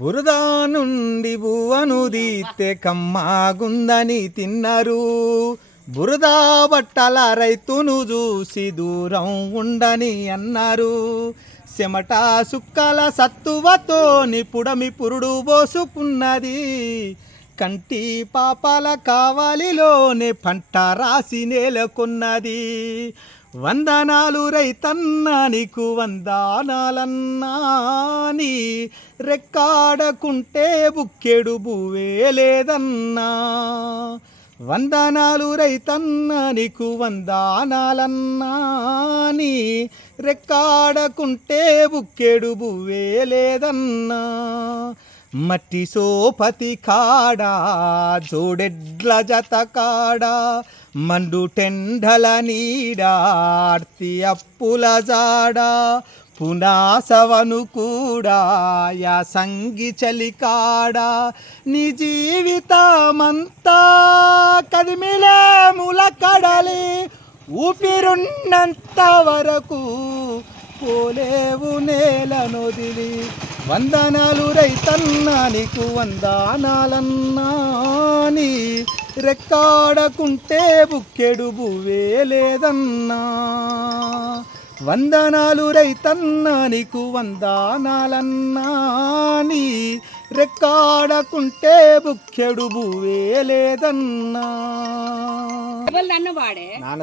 బురద నుండి బువ్వను దీతే కమ్మాగుందని తిన్నారు. బురద బట్టల రైతును చూసి దూరం ఉండని అన్నారు. చెమట సుక్కల సత్తువతోని పుడమి పురుడు పోసుకున్నది. కంటి పాపాల కావాలిలోనే పంట రాసి నేలకొన్నది. వందనాలు రైతన్నా నీకు వందనాలన్నా, నీ రెక్కాడకుంటే బుక్కెడు బువ్వే లేదన్నా. వందనాలు రైతన్నా నీకు వందనాలన్నా, నీ రెక్కాడకుంటే బుక్కెడు బువ్వే లేదన్నా. మట్టి సోపతి కాడా జోడెడ్ల జత కాడా మండు టెండల నీడార్తి అప్పుల జాడా పునాసవను కూడా యాసంగి చలికాడా. నీ జీవితమంతా కదిమిలే ములకడలి ఊపిరున్నంత వరకు పోలేవు నేల నొదిలి. వందనాలు రైతన్నా నీకు వందనాలన్నా, నీ రెక్కాడకుంటే బుక్కెడు బువ్వే లేదన్నా. వందనాలు రైతన్నా నీకు వందనాలన్నా, నీ రెక్కాడకుంటే బుక్కెడు బువ్వే లేదన్నా. వాడే నాన్న